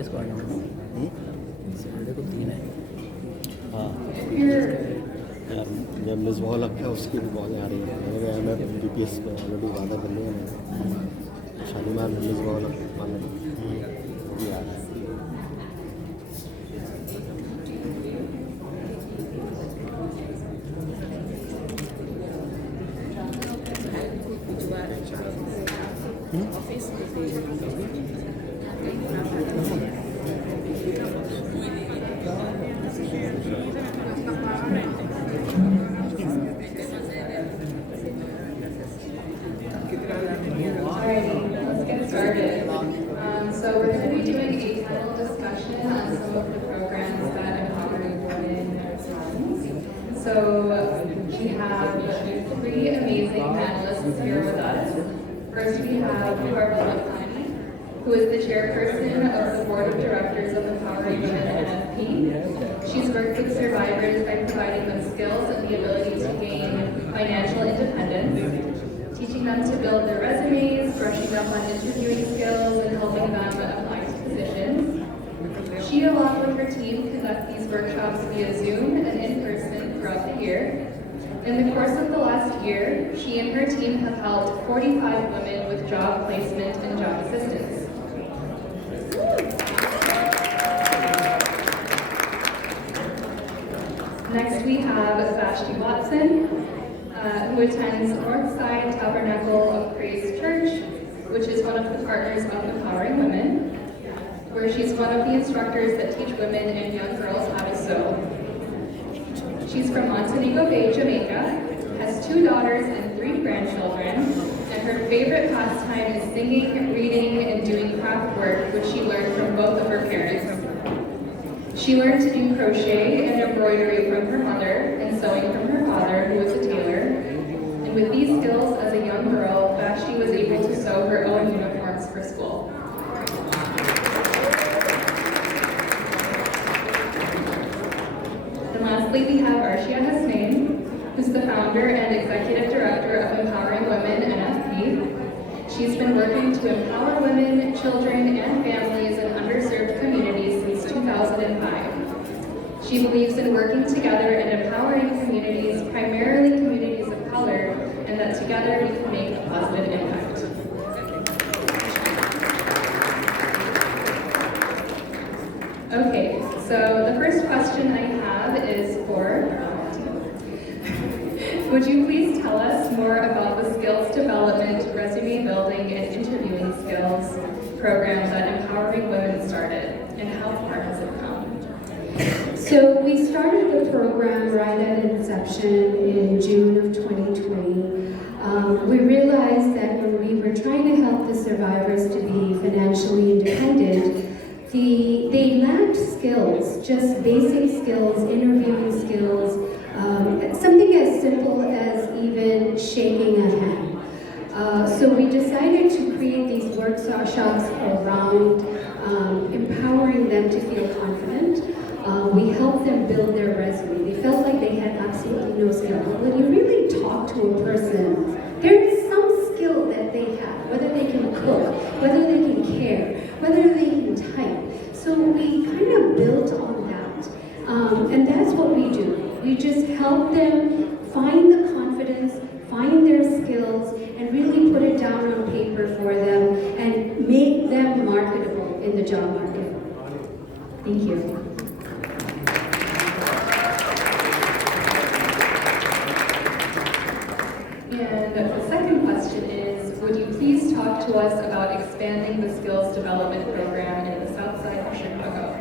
इसको आना संडे को 3 है। हाँ यार, जब मिस वॉल रखा है उसकी भी बहुत आ रही है। मैंने कहा मैं BPS में ऑलरेडी वादा कर लिया मैंने, शालीमार में मिस वॉल वाला वो भी आ रहा है। Alrighty, let's get started. So we're going to be doing a panel discussion on some of the programs that Empowering Women runs. So we have 3 amazing panelists here with us. First we have Barbara Lakhani, who is the chairperson of the board of directors of Empowering Women NFP. She's worked with survivors by providing them skills and the ability to gain financial independence, teaching them to build their resumes, brushing up on interviewing skills, and helping them apply to positions. She, along with her team, conduct these workshops via Zoom and in person throughout the year. In the course of the last year, she and her team have helped 45 women with job placement and job assistance. Next we have Vashti Watson, who attends Northside Tabernacle of Praise Church, which is one of the partners of Empowering Women, where she's one of the instructors that teach women and young girls how to sew. She's from Montego Bay, Jamaica, has 2 daughters and 3 grandchildren, and her favorite pastime is singing, reading, and doing craft work, which she learned from both of her parents. She learned to do crochet and embroidery from her mother and sewing from her father, who was a tailor. And with these skills as a young girl, Vashti was able to sew her own uniforms for school. And lastly, we have Arshia Hasnain, who's the founder and executive director of Empowering Women NFP. She's been working to empower women, children, and families in underserved communities since 2005. She believes in working together and empowering communities, primarily communities of color, and that together we can make a positive impact. Okay, so the first question I have is for would you please tell us more about the skills development, resume building, and interviewing skills program that Empowering Women started, and how far has it come? So we started the program right at inception in June of 2020. We realized that when we were trying to help the survivors to be financially independent, they lacked skills, just basic skills, interviewing skills, something as simple as even shaking a hand. So we decided to create these workshops around empowering them to feel confident. We helped them build their resume. They felt like they had absolutely no skill. But when you really talk to a person, there is some skill that they have, whether they can cook, whether they can care, whether they can type. So we kind of built on that. And that's what we do. We just help them find the confidence, find their skills, and really put it down on paper for them and make them marketable in the job market. Thank you. And the second question is, would you please talk to us about expanding the skills development program in the South Side of Chicago?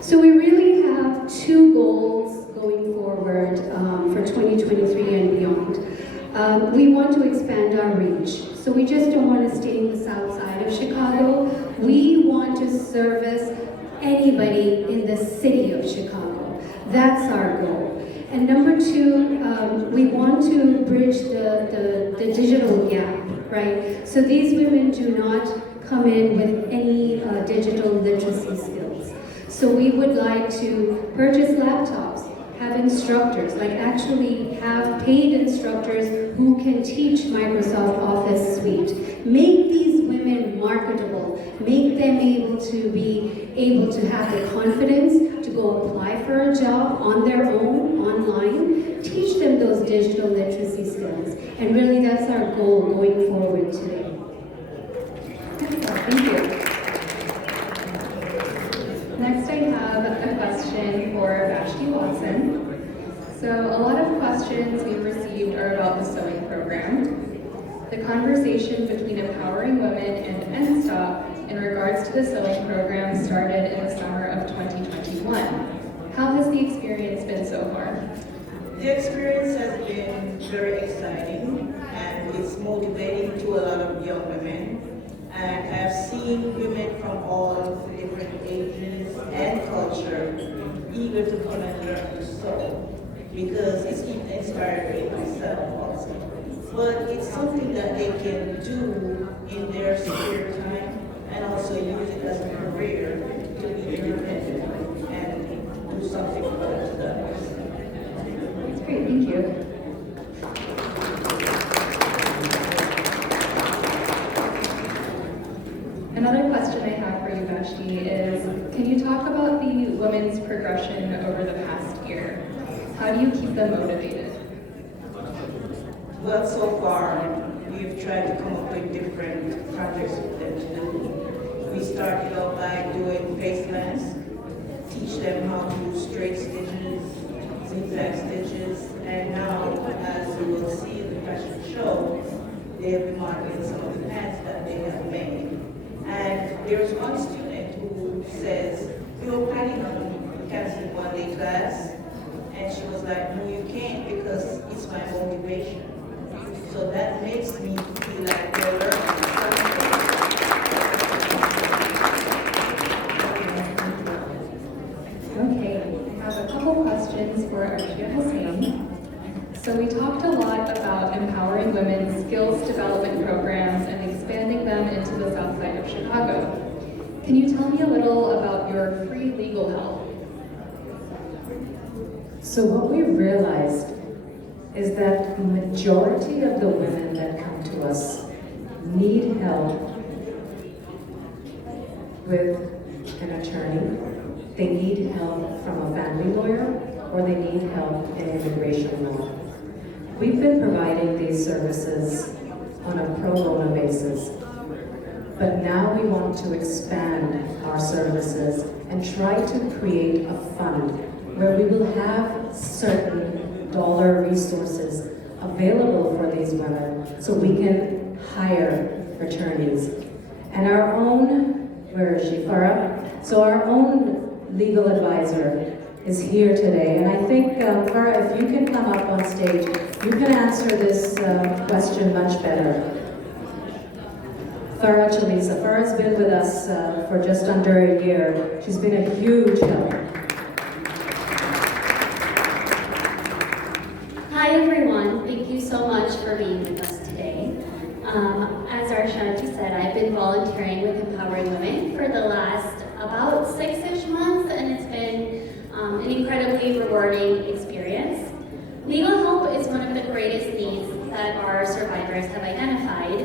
So we really have 2 goals going forward for 2023 and beyond. We want to expand our reach. So we just don't want to stay in the South Side of Chicago. We want to service anybody in the city of Chicago. That's our goal. And number 2, we want to bridge the digital gap, right? So these women do not come in with any digital literacy skills. So we would like to purchase laptops, have instructors, like actually have paid instructors who can teach Microsoft Office Suite. Make these women marketable, make them able to be able to have the confidence to go apply for a job on their own, online, teach them those digital literacy skills. And really that's our goal going forward today. Thank you. Next I have a question for Vashti Watson. So a lot of questions we've received are about the sewing program. The conversation between empowering women and NSTOP in regards to the sewing program started in the summer of 2021. How has the experience been so far? The experience has been very exciting and it's motivating to a lot of young women. And I've seen women from all different ages and culture eager to come and learn to sew because it's inspiring myself also. But it's something that they can do in their spare time and also use it as a career to be independent and do something for themselves. That's great, thank you. Another question I have for you, Vashti, is can you talk about the women's progression over the past year? How do you keep them motivated? Well, so far, we've tried to come up with different projects for them to do. We started off by doing face masks, teach them how to do straight stitches, zigzag stitches, and now, as you will see in the fashion show, they have been modeling some of the pants that they have made. And there's one student who says, we were planning on canceling one-day class, and she was like, no, you can't because it's my motivation. So that makes me feel like they're learning something. Okay, I have a couple questions for Arshia Hussain. So we talked a lot about empowering women's skills development programs and expanding them into the south side of Chicago. Can you tell me a little about your free legal help? So what we realized is that the majority of the women that come to us need help with an attorney, they need help from a family lawyer, or they need help in immigration law. We've been providing these services on a pro bono basis, but now we want to expand our services and try to create a fund where we will have certain dollar resources available for these women so we can hire attorneys. And our own, where is she, Farah? So our own legal advisor is here today. And I think, Farah, if you can come up on stage, you can answer this question much better. Farah Chalisa. Farah's been with us for just under a year. She's been a huge help. Hi everyone, thank you so much for being with us today. As Arshanti said, I've been volunteering with Empowering Women for the last about 6-ish months, and it's been an incredibly rewarding experience. Legal help is one of the greatest needs that our survivors have identified,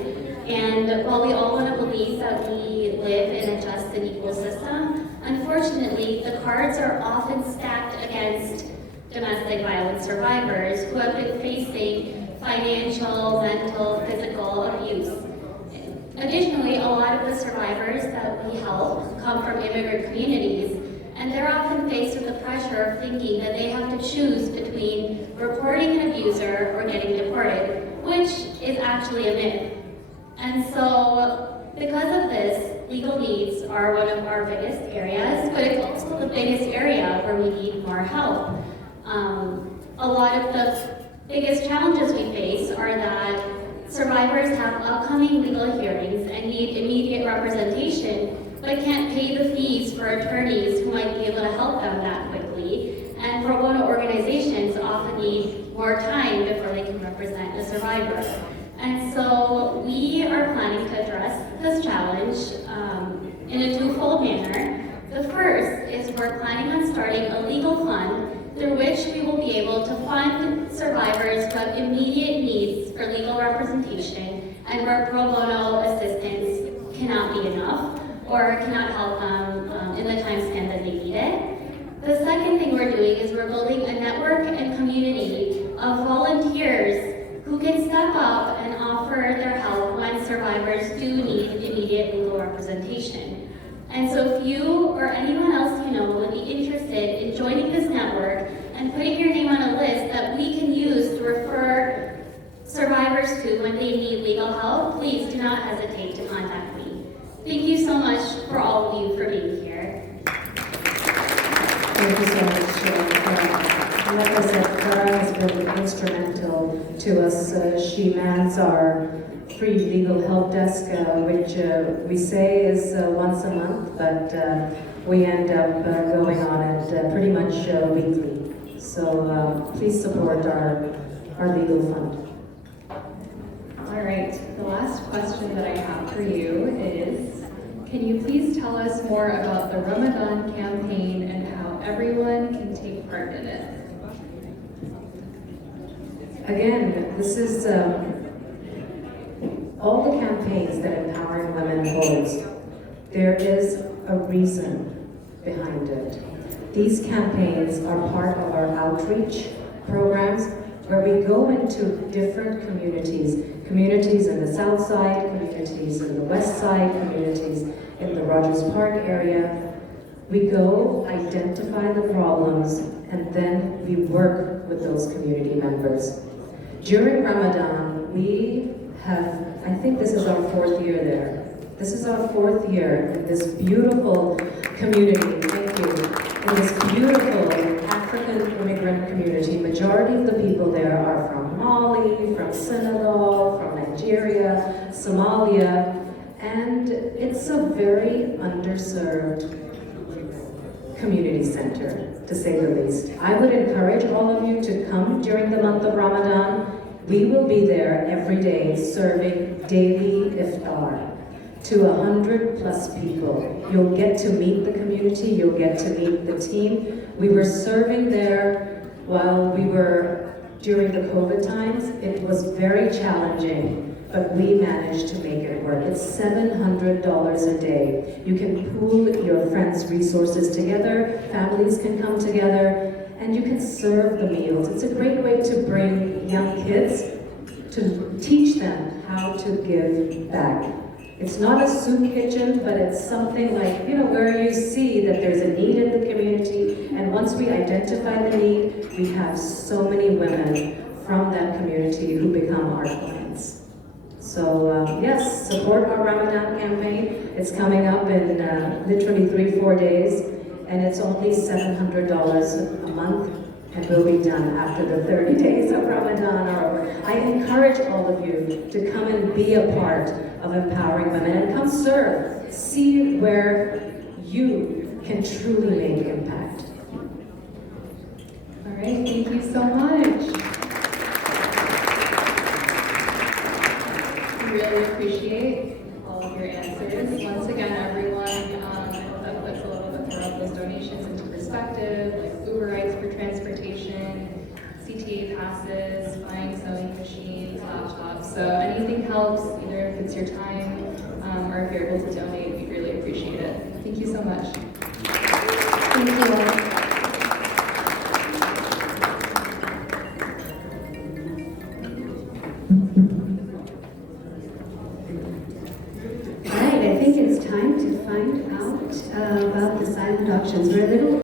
and while we all want to believe that we live in a just and equal system, unfortunately the cards are often stacked against domestic violence survivors who have been facing financial, mental, physical abuse. Additionally, a lot of the survivors that we help come from immigrant communities, and they're often faced with the pressure of thinking that they have to choose between reporting an abuser or getting deported, which is actually a myth. And so, because of this, legal needs are one of our biggest areas, but it's also the biggest area where we need more help. A lot of the biggest challenges we face are that survivors have upcoming legal hearings and need immediate representation, but can't pay the fees for attorneys who might be able to help them that quickly. And pro bono organizations often need more time before they can represent the survivor. And so we are planning to address this challenge in a twofold manner. The first is we're planning on starting a legal fund through which we will be able to fund survivors who have immediate needs for legal representation and where pro bono assistance cannot be enough or cannot help them The second thing we're doing is we're building a network and community of volunteers who can step up and offer their help when survivors do need immediate legal representation. And so if you or anyone else you know would be interested in joining this network and putting your name on a list that we can use to refer survivors to when they need legal help, please do not hesitate to contact me. Thank you so much for all of you for being here. Thank you so much, Sharon. Like I said, Clara has been instrumental to us. She mans our free legal help desk, which we say is once a month, but we end up going on it pretty much weekly. So please support our legal fund. All right, the last question that I have for you is, can you please tell us more about the Ramadan campaign and how everyone can take part in it? Again, this is all the campaigns that Empowering Women holds. There is a reason behind it. These campaigns are part of our outreach programs where we go into different communities in the south side, communities in the west side, communities in the Rogers Park area. We go identify the problems and then we work with those community members. During Ramadan, we have, I think this is our 4th year there. This is our 4th year in this beautiful community, thank you, in this beautiful African immigrant community. Majority of the people there are from Mali, from Senegal, from Nigeria, Somalia, and it's a very underserved community center, to say the least. I would encourage all of you to come during the month of Ramadan. We will be there every day serving daily iftar to 100+ people. You'll get to meet the community, you'll get to meet the team. We were serving there while we were during the COVID times. It was very challenging, but we managed to make it work. It's $700 a day. You can pool your friends' resources together, families can come together, and you can serve the meals. It's a great way to bring young kids to teach them how to give back. It's not a soup kitchen, but it's something like, where you see that there's a need in the community, and once we identify the need, we have so many women from that community who become our clients. So yes, support our Ramadan campaign. It's coming up in literally 3-4 days, and it's only $700 a month, and we'll be done after the 30 days of Ramadan are over. I encourage all of you to come and be a part of Empowering Women and come serve. See where you can truly make impact. All right, thank you so much. We really appreciate all of your answers. Once again, everyone, I hope that puts a little bit more of those donations into perspective, like Uber rides for transportation, CTA passes, buying sewing machines, laptops. So anything helps, either if it's your time or if you're able to donate, we really appreciate it. Thank you so much. Thank you. I think it's time to find out about the silent auctions. We're a little